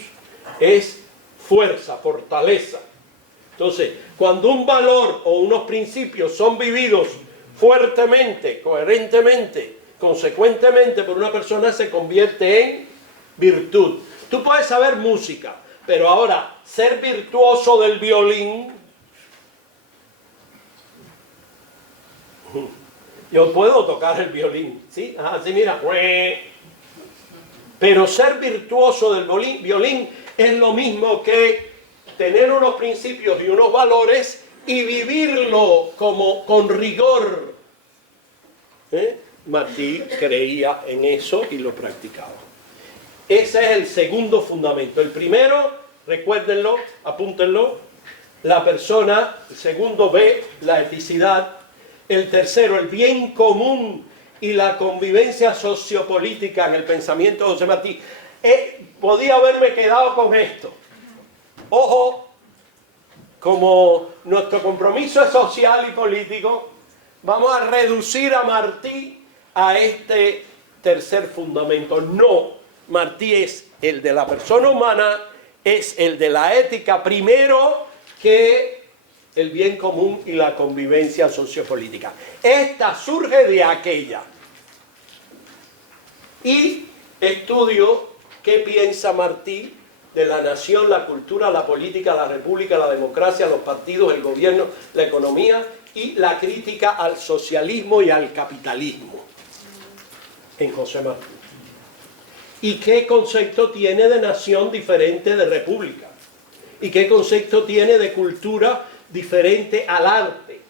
es fuerza, fortaleza. Entonces, cuando un valor o unos principios son vividos fuertemente, coherentemente, consecuentemente por una persona, se convierte en virtud. Tú puedes saber música, pero ahora, ser virtuoso del violín, yo puedo tocar el violín, ¿sí? Así mira, pero ser virtuoso del violín es lo mismo que tener unos principios y unos valores y vivirlo como con rigor. Martí creía en eso y lo practicaba. Ese es el segundo fundamento. El primero, recuérdenlo, apúntenlo, la persona. El segundo, B, la eticidad. El tercero, el bien común y la convivencia sociopolítica en el pensamiento de José Martí. Podía haberme quedado con esto. Ojo, como nuestro compromiso es social y político, vamos a reducir a Martí a este tercer fundamento. No, Martí es el de la persona humana, es el de la ética primero que el bien común y la convivencia sociopolítica. Esta surge de aquella. Y estudio qué piensa Martí de la nación, la cultura, la política, la república, la democracia, los partidos, el gobierno, la economía y la crítica al socialismo y al capitalismo en José Martí. ¿Y qué concepto tiene de nación diferente de república? ¿Y qué concepto tiene de cultura diferente al arte?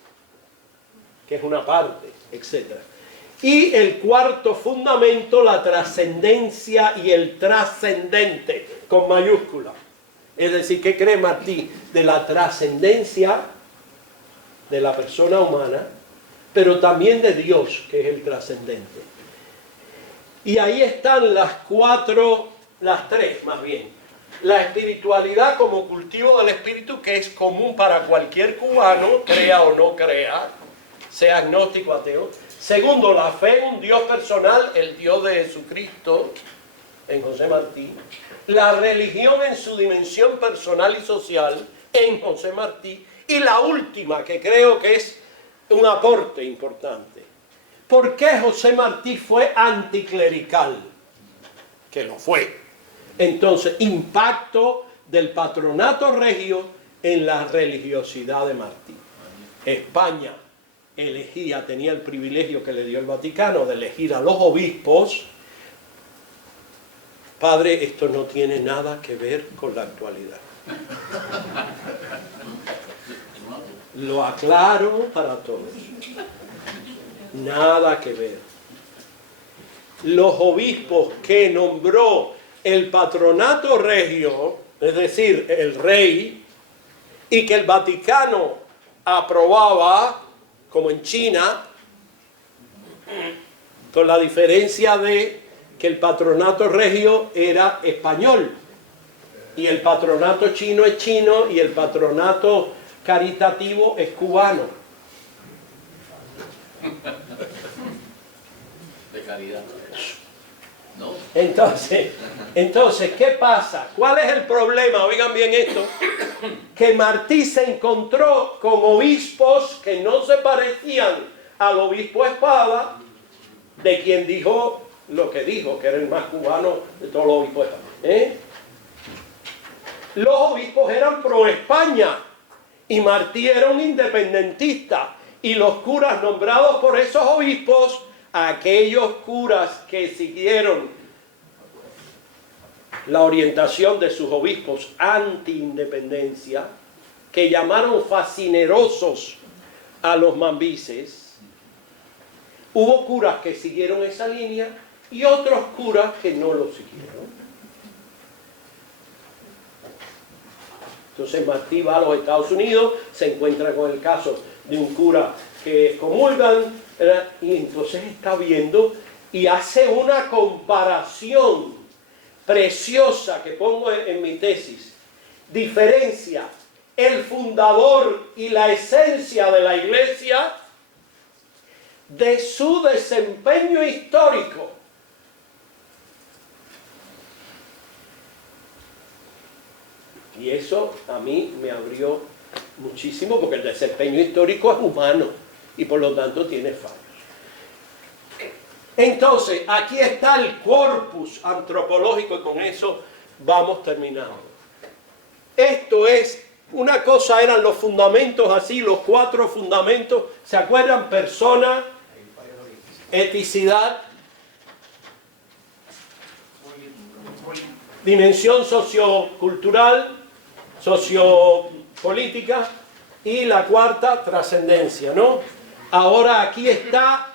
Que es una parte, etc. Y el cuarto fundamento, la trascendencia y el trascendente, con mayúscula. Es decir, ¿qué cree Martí? De la trascendencia de la persona humana, pero también de Dios, que es el trascendente. Y ahí están las tres más bien. La espiritualidad como cultivo del espíritu, que es común para cualquier cubano, crea o no crea, sea agnóstico o ateo. Segundo, la fe en un Dios personal, el Dios de Jesucristo, en José Martí. La religión en su dimensión personal y social, en José Martí. Y la última, que creo que es un aporte importante. ¿Por qué José Martí fue anticlerical? Que lo fue. Entonces, impacto del patronato regio en la religiosidad de Martí. España elegía, tenía el privilegio que le dio el Vaticano de elegir a los obispos. Padre, esto no tiene nada que ver con la actualidad. Lo aclaro para todos. Nada que ver. Los obispos que nombró el patronato regio, es decir, el rey, y que el Vaticano aprobaba, como en China, con la diferencia de que el patronato regio era español, y el patronato chino es chino, y el patronato caritativo es cubano. De caridad. ¿No? Entonces, ¿qué pasa? ¿Cuál es el problema? Oigan bien esto. Que Martí se encontró con obispos que no se parecían al obispo Espada, de quien dijo lo que dijo, que era el más cubano de todos los obispos de España. Los obispos eran pro España y Martí era un independentista, y los curas nombrados por esos obispos, aquellos curas que siguieron la orientación de sus obispos anti-independencia, que llamaron fascinerosos a los mambises, hubo curas que siguieron esa línea y otros curas que no lo siguieron. Entonces Martí va a los Estados Unidos, se encuentra con el caso de un cura que excomulgan, ¿verdad? Y entonces está viendo y hace una comparación preciosa que pongo en mi tesis. Diferencia el fundador y la esencia de la Iglesia de su desempeño histórico. Y eso a mí me abrió muchísimo, porque el desempeño histórico es humano y por lo tanto tiene fallos. Entonces, aquí está el corpus antropológico, y con eso vamos terminando. Esto es, una cosa eran los fundamentos así, los 4 fundamentos, ¿se acuerdan? Persona, eticidad, dimensión sociocultural, sociopolítica, y la 4, trascendencia, ¿no? Ahora aquí está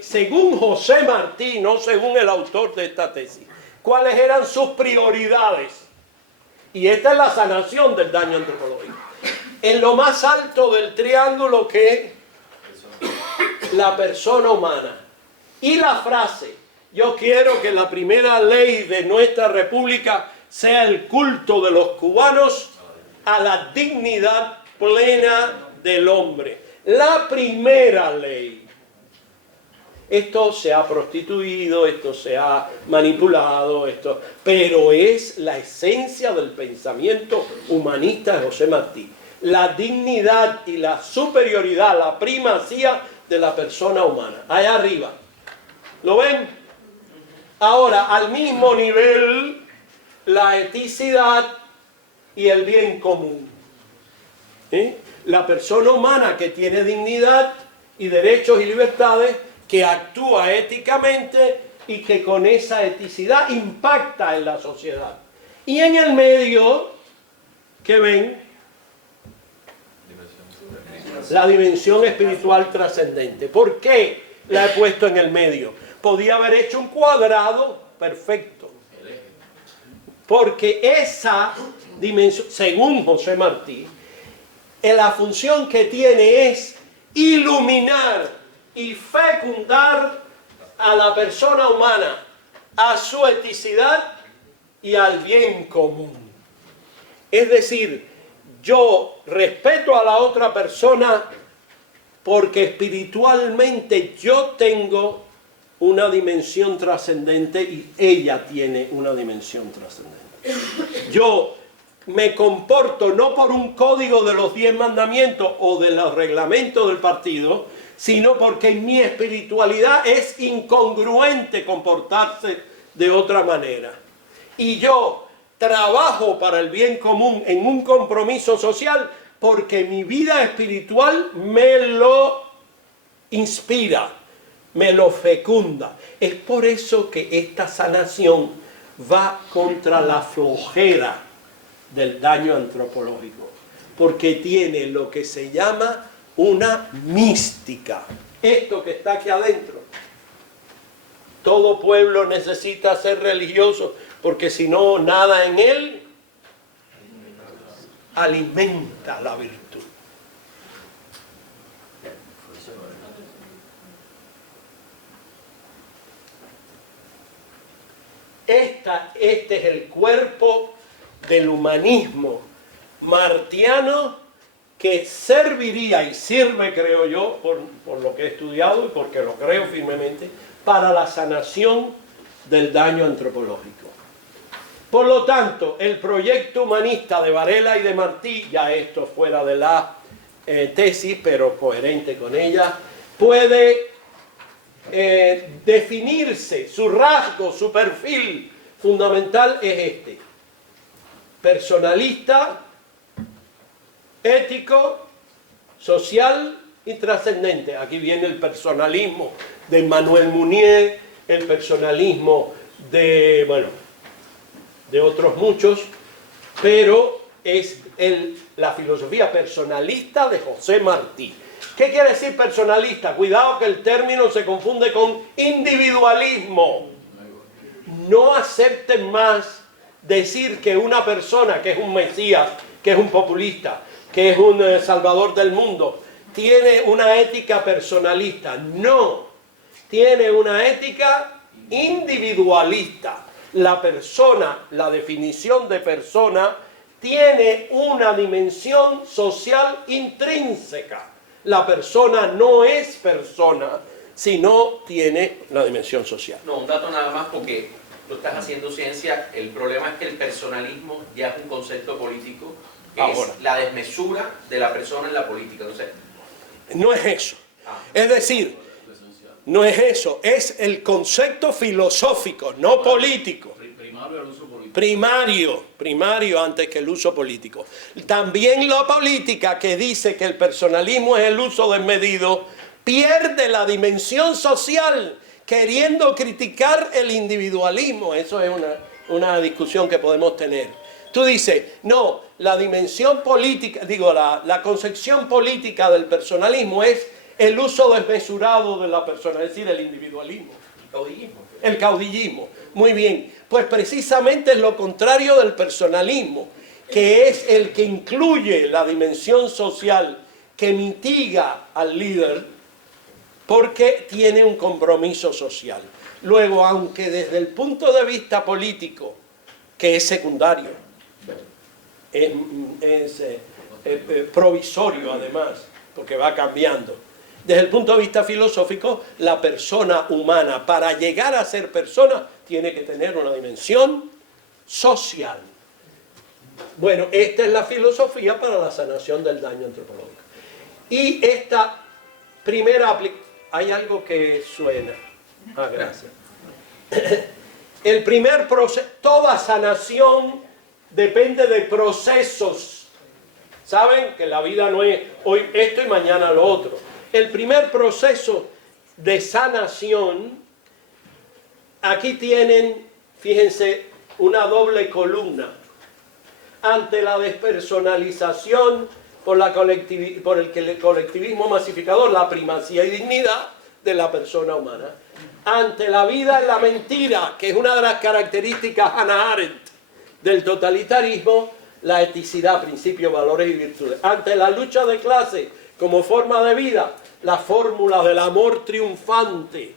según José Martí, no según el autor de esta tesis, cuáles eran sus prioridades. Y esta es la sanación del daño antropológico. En lo más alto del triángulo, que es la persona humana. Y la frase: yo quiero que la primera ley de nuestra república sea el culto de los cubanos a la dignidad plena del hombre. La primera ley. Esto se ha prostituido, esto se ha manipulado, pero es la esencia del pensamiento humanista de José Martí. La dignidad y la superioridad, la primacía de la persona humana. Allá arriba. ¿Lo ven? Ahora, al mismo nivel, la eticidad y el bien común. La persona humana que tiene dignidad y derechos y libertades, que actúa éticamente y que con esa eticidad impacta en la sociedad. Y en el medio, ¿qué ven? La dimensión espiritual trascendente. ¿Por qué la he puesto en el medio? Podía haber hecho un cuadrado perfecto. Porque esa dimensión, según José Martí, la función que tiene es iluminar y fecundar a la persona humana, a su eticidad y al bien común. Es decir, yo respeto a la otra persona porque espiritualmente yo tengo una dimensión trascendente y ella tiene una dimensión trascendente. Yo me comporto no por un código de los 10 mandamientos o de los reglamentos del partido, sino porque en mi espiritualidad es incongruente comportarse de otra manera. Y yo, trabajo para el bien común en un compromiso social porque mi vida espiritual me lo inspira, me lo fecunda. Es por eso que esta sanación va contra la flojera del daño antropológico, porque tiene lo que se llama una mística. Esto que está aquí adentro. Todo pueblo necesita ser religioso, porque si no, nada en él alimenta la virtud. Este es el cuerpo del humanismo martiano que serviría y sirve, creo yo, por lo que he estudiado y porque lo creo firmemente, para la sanación del daño antropológico. Por lo tanto, el proyecto humanista de Varela y de Martí, ya esto fuera de la tesis, pero coherente con ella, puede definirse, su rasgo, su perfil fundamental es este: personalista, ético, social y trascendente. Aquí viene el personalismo de Emmanuel Mounier, el personalismo de, bueno, de otros muchos, pero es la filosofía personalista de José Martí. ¿Qué quiere decir personalista? Cuidado que el término se confunde con individualismo. No acepten más decir que una persona que es un mesías, que es un populista, que es un salvador del mundo, tiene una ética personalista. No, tiene una ética individualista. La persona, la definición de persona, tiene una dimensión social intrínseca. La persona no es persona, sino tiene la dimensión social. No, un dato nada más, porque tú estás haciendo ciencia. El problema es que el personalismo ya es un concepto político, que Ahora, es la desmesura de la persona en la política. Entonces, no es eso. Es decir, no es eso, es el concepto filosófico, no político. Primario antes que el uso político. También la política, que dice que el personalismo es el uso desmedido, pierde la dimensión social queriendo criticar el individualismo. Eso es una discusión que podemos tener. Tú dices, no, la dimensión política, la concepción política del personalismo es el uso desmesurado de la persona, es decir, el individualismo. El caudillismo. Muy bien. Pues precisamente es lo contrario del personalismo, que es el que incluye la dimensión social, que mitiga al líder porque tiene un compromiso social. Luego, aunque desde el punto de vista político, que es secundario, es provisorio además, porque va cambiando. Desde el punto de vista filosófico, la persona humana, para llegar a ser persona, tiene que tener una dimensión social. Bueno, esta es la filosofía para la sanación del daño antropológico. Y esta primera aplicación, hay algo que suena. Ah, gracias. El primer proceso, toda sanación depende de procesos. ¿Saben? Que la vida no es hoy esto y mañana lo otro. El primer proceso de sanación, aquí tienen, fíjense, una doble columna. Ante la despersonalización por el colectivismo masificador, la primacía y dignidad de la persona humana. Ante la vida en la mentira, que es una de las características Hannah Arendt del totalitarismo, la eticidad, principios, valores y virtudes. Ante la lucha de clase como forma de vida, la fórmula del amor triunfante.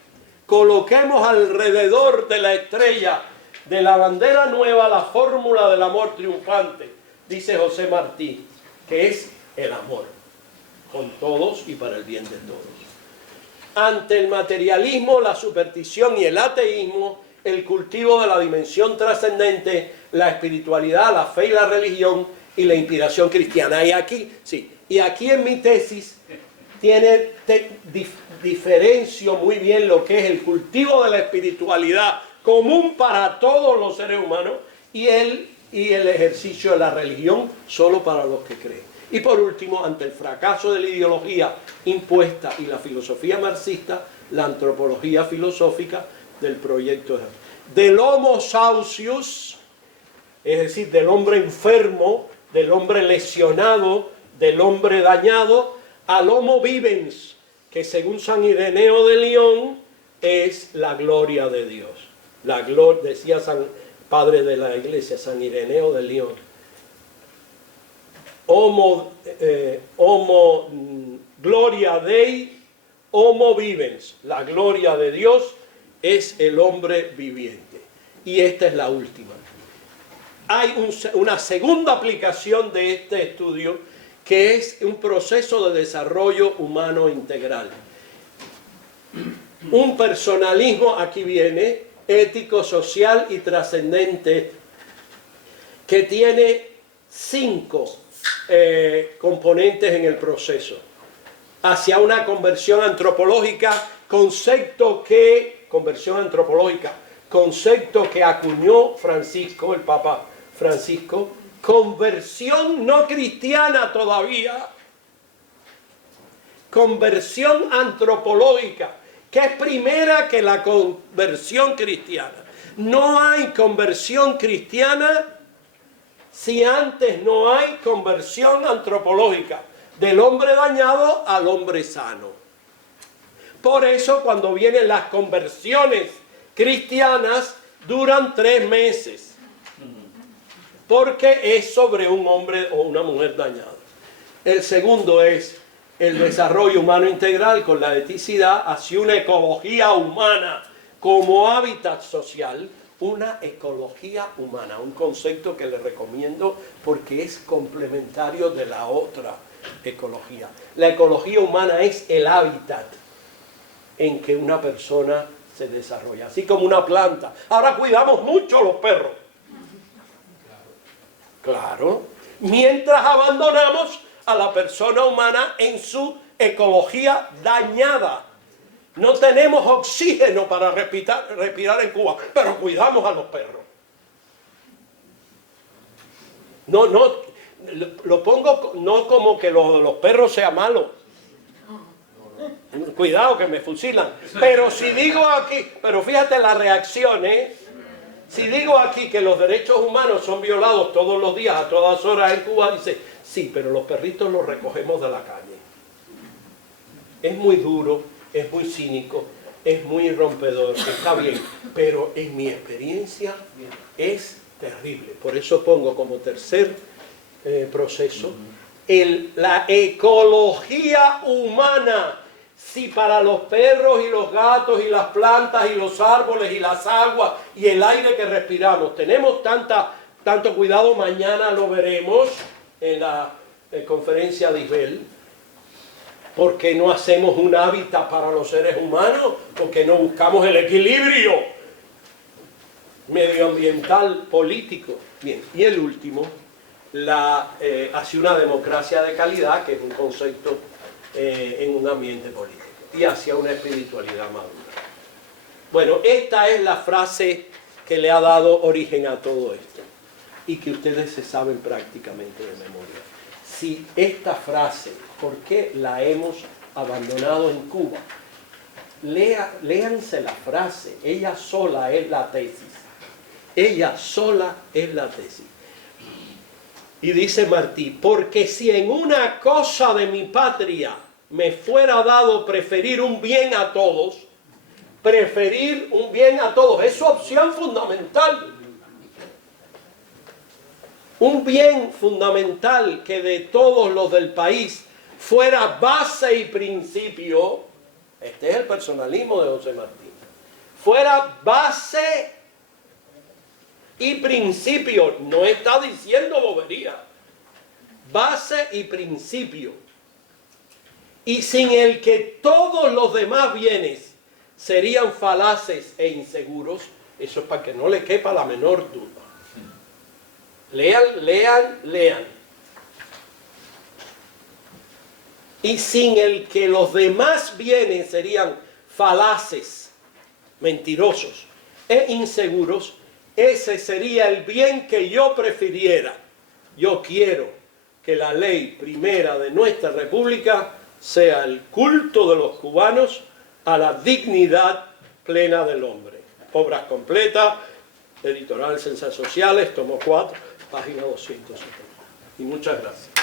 Coloquemos alrededor de la estrella de la bandera nueva la fórmula del amor triunfante, dice José Martí, que es el amor, con todos y para el bien de todos. Ante el materialismo, la superstición y el ateísmo, el cultivo de la dimensión trascendente, la espiritualidad, la fe y la religión y la inspiración cristiana. Y aquí, sí, y aquí en mi tesis diferencio muy bien lo que es el cultivo de la espiritualidad común para todos los seres humanos y el y el ejercicio de la religión solo para los que creen. Y por último, ante el fracaso de la ideología impuesta y la filosofía marxista, la antropología filosófica del proyecto del Homo Sausius, es decir, del hombre enfermo, del hombre lesionado, del hombre dañado, al Homo Vivens, que según San Ireneo de León es la gloria de Dios. La gloria, decía San Padre de la Iglesia, San Ireneo de León. Gloria Dei, Homo Vivens. La gloria de Dios es el hombre viviente. Y esta es la última. Hay una segunda aplicación de este estudio, que es un proceso de desarrollo humano integral. Un personalismo, aquí viene, ético, social y trascendente, que tiene 5 componentes en el proceso. Hacia una conversión antropológica, concepto que acuñó Francisco, el Papa Francisco, conversión no cristiana todavía, conversión antropológica, que es primera que la conversión cristiana. No hay conversión cristiana si antes no hay conversión antropológica, del hombre dañado al hombre sano. Por eso cuando vienen las conversiones cristianas duran 3 meses, porque es sobre un hombre o una mujer dañada. El segundo es el desarrollo humano integral con la eticidad hacia una ecología humana como hábitat social. Una ecología humana, un concepto que le recomiendo porque es complementario de la otra ecología. La ecología humana es el hábitat en que una persona se desarrolla, así como una planta. Ahora cuidamos mucho los perros. Claro. Mientras abandonamos a la persona humana en su ecología dañada. No tenemos oxígeno para respirar en Cuba, pero cuidamos a los perros. No, lo pongo no como que los perros sean malos. Cuidado que me fusilan. Pero si digo aquí, pero fíjate la reacción, Si digo aquí que los derechos humanos son violados todos los días, a todas horas en Cuba, dice, sí, pero los perritos los recogemos de la calle. Es muy duro. Es muy cínico, es muy rompedor, está bien, pero en mi experiencia es terrible. Por eso pongo como tercer proceso la ecología humana. Si para los perros y los gatos y las plantas y los árboles y las aguas y el aire que respiramos tenemos tanto cuidado, mañana lo veremos en la conferencia de Isbel. ¿Por qué no hacemos un hábitat para los seres humanos? ¿Por qué no buscamos el equilibrio medioambiental, político? Bien, y el último, hacia una democracia de calidad, que es un concepto en un ambiente político, y hacia una espiritualidad madura. Bueno, esta es la frase que le ha dado origen a todo esto, y que ustedes se saben prácticamente de memoria. Si esta frase, ¿por qué la hemos abandonado en Cuba? Léanse la frase, ella sola es la tesis. Ella sola es la tesis. Y dice Martí, porque si en una cosa de mi patria me fuera dado preferir un bien a todos, es su opción fundamental. Un bien fundamental que de todos los del país fuera base y principio, este es el personalismo de José Martí, fuera base y principio, no está diciendo bobería, base y principio, y sin el que todos los demás bienes serían falaces e inseguros, eso es para que no le quepa la menor duda. Lean. Y sin el que los demás bienes serían falaces, mentirosos e inseguros, ese sería el bien que yo prefiriera. Yo quiero que la ley primera de nuestra república sea el culto de los cubanos a la dignidad plena del hombre. Obras completas, editorial Ciencias Sociales, tomo 4, página 270. Y muchas gracias.